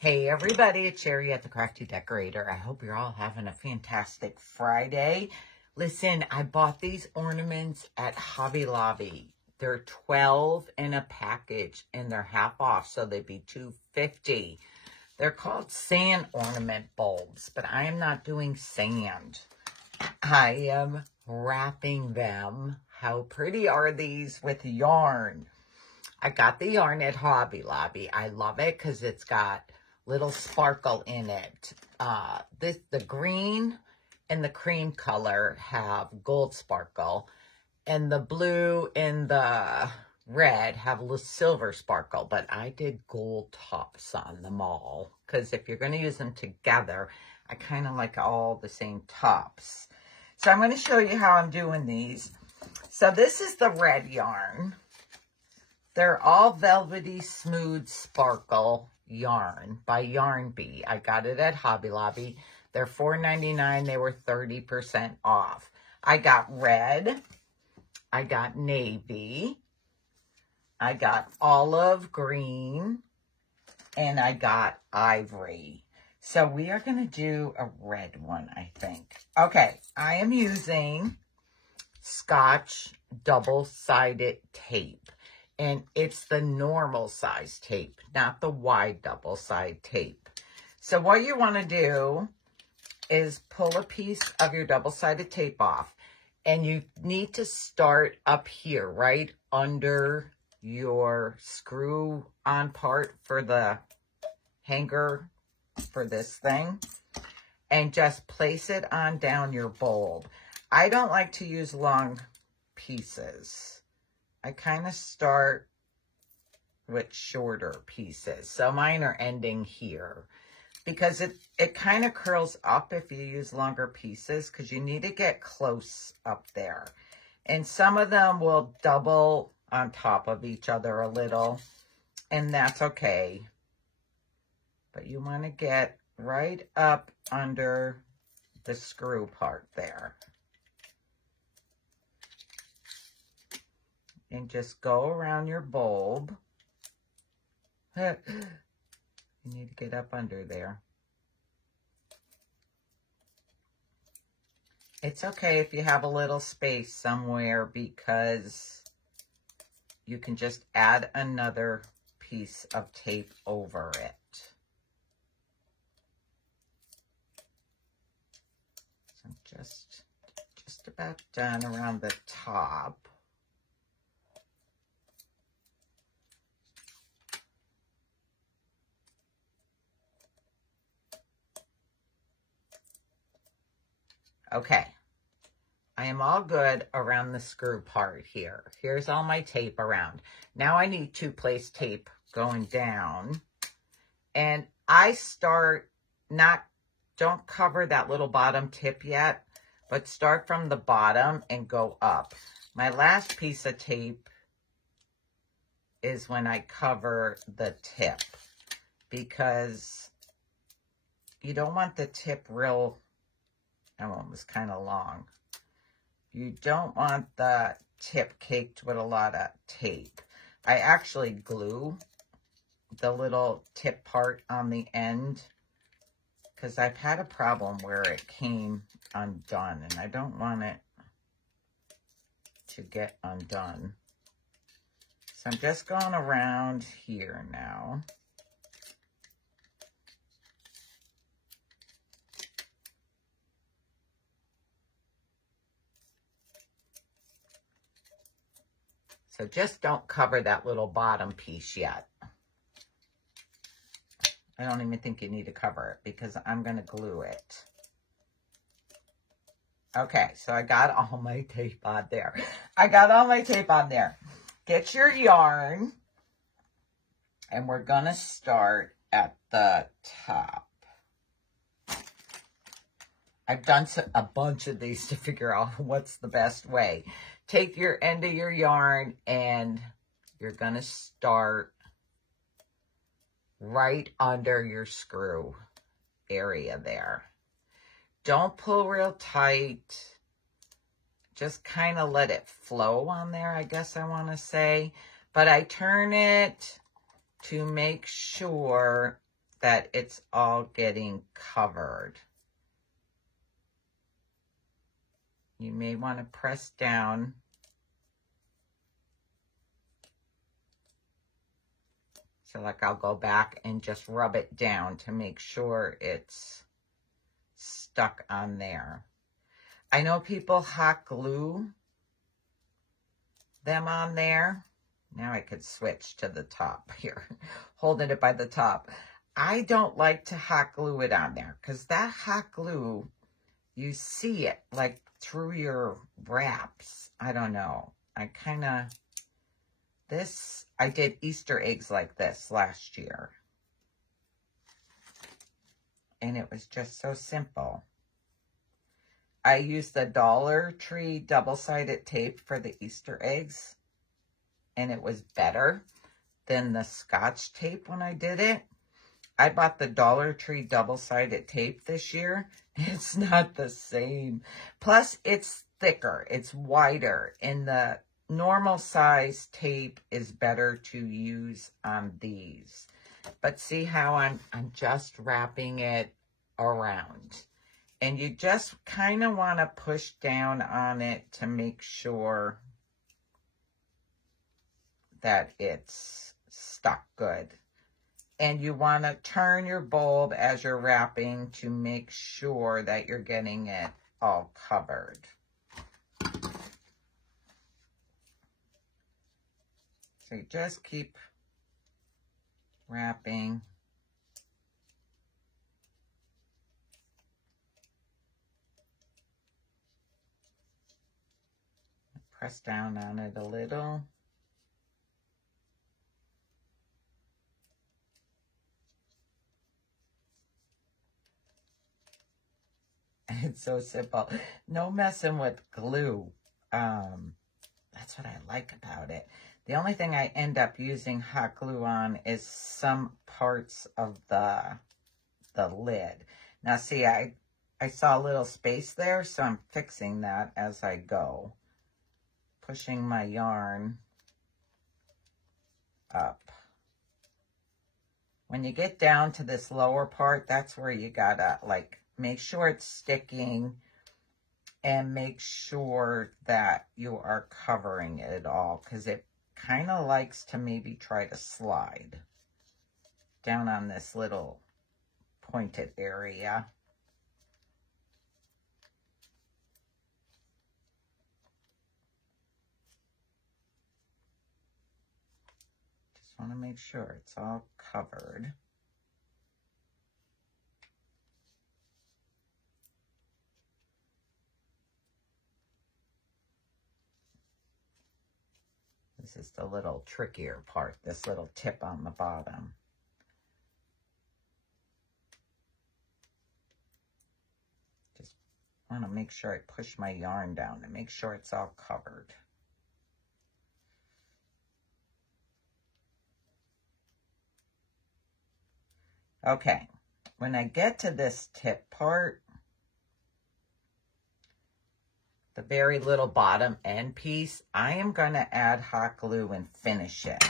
Hey everybody, it's Sherry at the Crafty Decorator. I hope you're all having a fantastic Friday. Listen, I bought these ornaments at Hobby Lobby. They're 12 in a package and they're half off, so they'd be $2.50. They're called sand ornament bulbs, but I am not doing sand. I am wrapping them. How pretty are these with yarn? I got the yarn at Hobby Lobby. I love it because it's got little sparkle in it. The green and the cream color have gold sparkle, and the blue and the red have a little silver sparkle, but I did gold tops on them all because if you're going to use them together, I kind of like all the same tops. So I'm going to show you how I'm doing these. So this is the red yarn. They're all velvety, smooth, sparkle yarn by Yarn Bee. I got it at Hobby Lobby. They're $4.99. They were 30% off. I got red. I got navy. I got olive green. And I got ivory. So we are going to do a red one, I think. Okay, I am using Scotch double-sided tape. And it's the normal size tape, not the wide double side tape. So what you want to do is pull a piece of your double-sided tape off. And you need to start up here, right under your screw-on part for the hanger for this thing. And just place it on down your bulb. I don't like to use long pieces. I kind of start with shorter pieces. So mine are ending here because it kind of curls up if you use longer pieces because you need to get close up there. And some of them will double on top of each other a little, and that's okay. But you want to get right up under the screw part there. And just go around your bulb. You need to get up under there. It's okay if you have a little space somewhere because you can just add another piece of tape over it. So I'm just about done around the top. Okay, I am all good around the screw part here. Here's all my tape around. Now I need to place tape going down. And I start don't cover that little bottom tip yet, but start from the bottom and go up. My last piece of tape is when I cover the tip because you don't want the tip real. That one was kind of long. You don't want the tip caked with a lot of tape. I actually glue the little tip part on the end because I've had a problem where it came undone and I don't want it to get undone. So I'm just going around here now. So just don't cover that little bottom piece yet. I don't even think you need to cover it because I'm going to glue it. Okay, so I got all my tape on there. I got all my tape on there. Get your yarn. And we're going to start at the top. I've done a bunch of these to figure out what's the best way. Take your end of your yarn and you're going to start right under your screw area there. Don't pull real tight. Just kind of let it flow on there, I guess I want to say. But I turn it to make sure that it's all getting covered. You may want to press down. So like I'll go back and just rub it down to make sure it's stuck on there. I know people hot glue them on there. Now I could switch to the top here, holding it by the top. I don't like to hot glue it on there because that hot glue, you see it like through your wraps. I don't know. I did Easter eggs like this last year. And it was just so simple. I used the Dollar Tree double-sided tape for the Easter eggs. And it was better than the Scotch tape when I did it. I bought the Dollar Tree double-sided tape this year. It's not the same. Plus, it's thicker. It's wider. And the normal size tape is better to use on these. But see how I'm just wrapping it around. And you just kind of want to push down on it to make sure that it's stuck good. And you want to turn your bulb as you're wrapping to make sure that you're getting it all covered. So you just keep wrapping. Press down on it a little. It's so simple. No messing with glue. That's what I like about it. The only thing I end up using hot glue on is some parts of the lid. Now see, I saw a little space there, so I'm fixing that as I go. Pushing my yarn up. When you get down to this lower part, that's where you gotta like make sure it's sticking and make sure that you are covering it all, because it kind of likes to maybe try to slide down on this little pointed area. Just want to make sure it's all covered. This is the little trickier part, this little tip on the bottom. Just want to make sure I push my yarn down to make sure it's all covered. Okay, when I get to this tip part, the very little bottom end piece, I am going to add hot glue and finish it.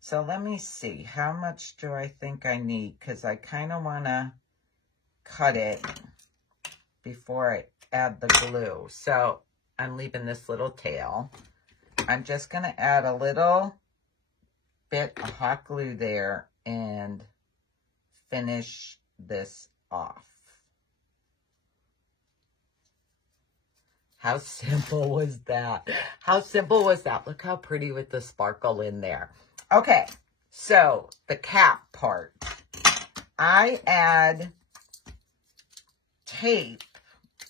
So let me see, how much do I think I need? Because I kind of want to cut it before I add the glue. So I'm leaving this little tail. I'm just going to add a little bit of hot glue there and finish this off. How simple was that? How simple was that? Look how pretty with the sparkle in there. Okay, so the cap part. I add tape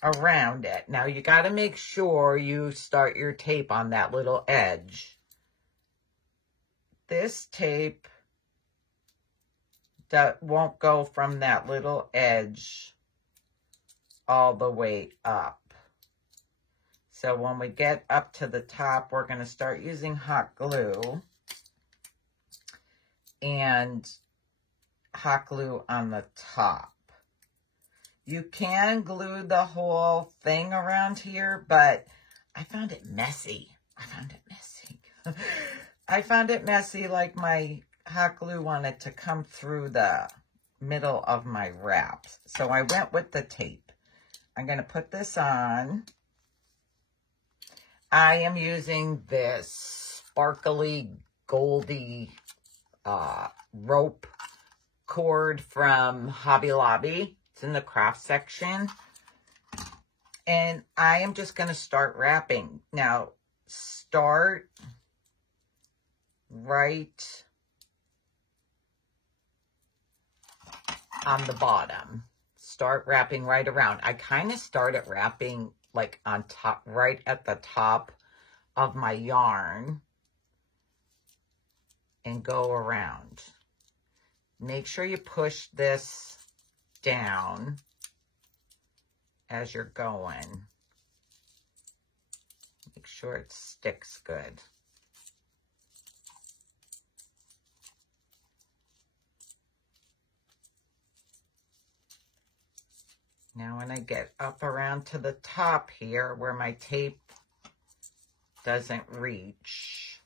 around it. Now you got to make sure you start your tape on that little edge. This tape that won't go from that little edge all the way up. So when we get up to the top, we're going to start using hot glue and hot glue on the top. You can glue the whole thing around here, but I found it messy. I found it messy, like my hot glue wanted to come through the middle of my wraps. So I went with the tape. I'm going to put this on. I am using this sparkly, goldy rope cord from Hobby Lobby. It's in the craft section. And I am just going to start wrapping. Now, start right on the bottom. Start wrapping right around. I kind of started wrapping like on top, right at the top of my yarn, and go around. Make sure you push this down as you're going. Make sure it sticks good. Now when I get up around to the top here where my tape doesn't reach,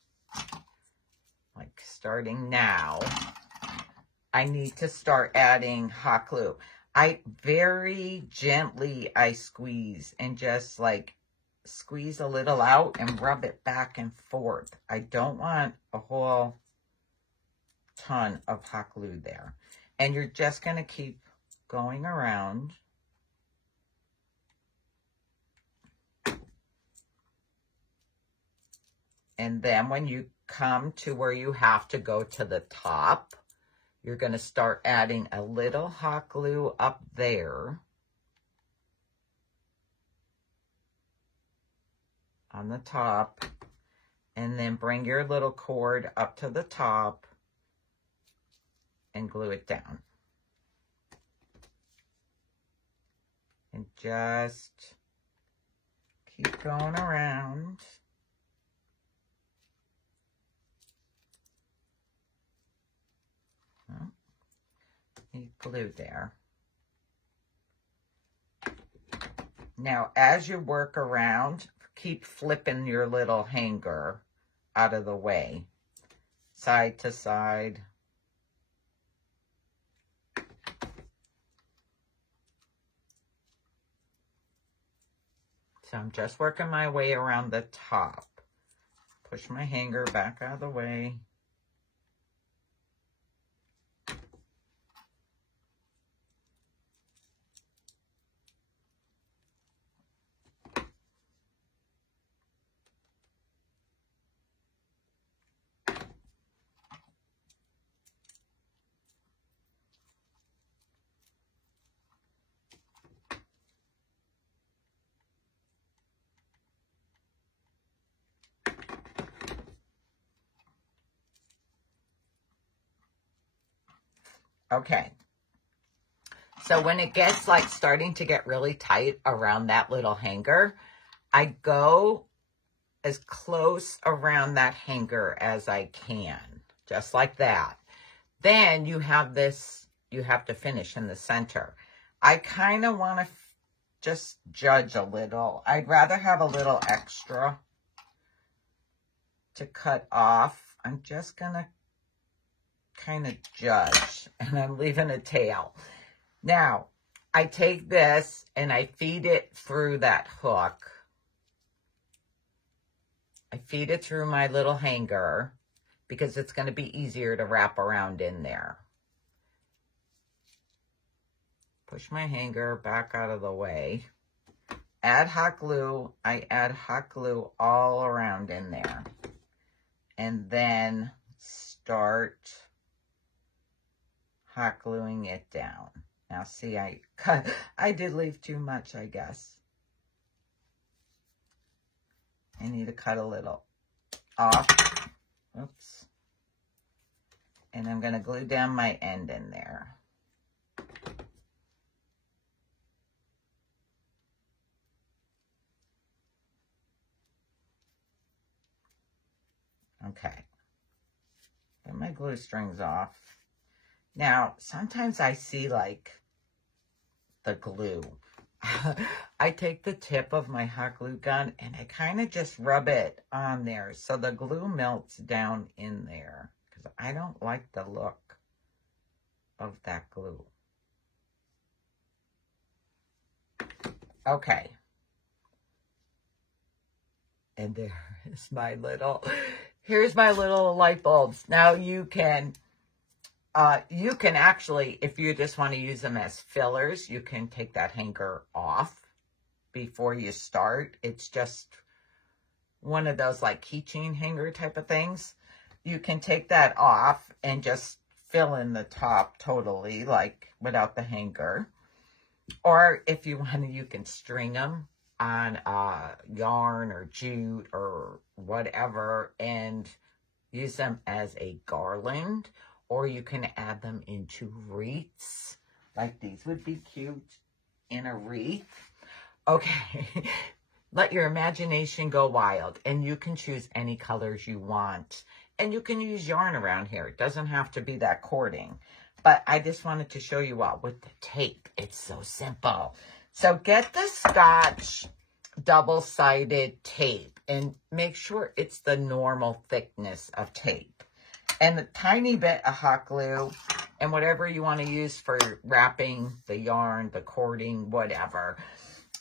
like starting now, I need to start adding hot glue. I very gently, I squeeze and just like squeeze a little out and rub it back and forth. I don't want a whole ton of hot glue there. And you're just going to keep going around. And then when you come to where you have to go to the top, you're going to start adding a little hot glue up there on the top, and then bring your little cord up to the top and glue it down. And just keep going around. Need glue there. Now, as you work around, keep flipping your little hanger out of the way, side to side. So I'm just working my way around the top. Push my hanger back out of the way. Okay, so when it gets like starting to get really tight around that little hanger, I go as close around that hanger as I can, just like that. Then you have this, you have to finish in the center. I kind of want to just judge a little. I'd rather have a little extra to cut off. I'm just going to kind of judge, and I'm leaving a tail. Now, I take this and I feed it through that hook. I feed it through my little hanger because it's going to be easier to wrap around in there. Push my hanger back out of the way. Add hot glue. I add hot glue all around in there. And then start hot gluing it down. Now see, I did leave too much, I guess. I need to cut a little off. Oops. And I'm going to glue down my end in there. Okay. Get my glue strings off. Now, sometimes I see like the glue. I take the tip of my hot glue gun and I kind of just rub it on there so the glue melts down in there, because I don't like the look of that glue. Okay. And here's my little light bulbs. Now you can actually, if you just want to use them as fillers, you can take that hanger off before you start. It's just one of those like keychain hanger type of things. You can take that off and just fill in the top totally, like without the hanger. Or if you want to, you can string them on yarn or jute or whatever and use them as a garland, or you can add them into wreaths. Like these would be cute in a wreath. Okay, let your imagination go wild, and you can choose any colors you want. And you can use yarn around here. It doesn't have to be that cording. But I just wanted to show you all with the tape. It's so simple. So get the Scotch double-sided tape and make sure it's the normal thickness of tape. And a tiny bit of hot glue and whatever you want to use for wrapping the yarn, the cording, whatever.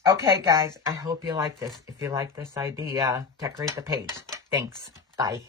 Okay, guys, I hope you like this. If you like this idea, decorate the page. Thanks. Bye.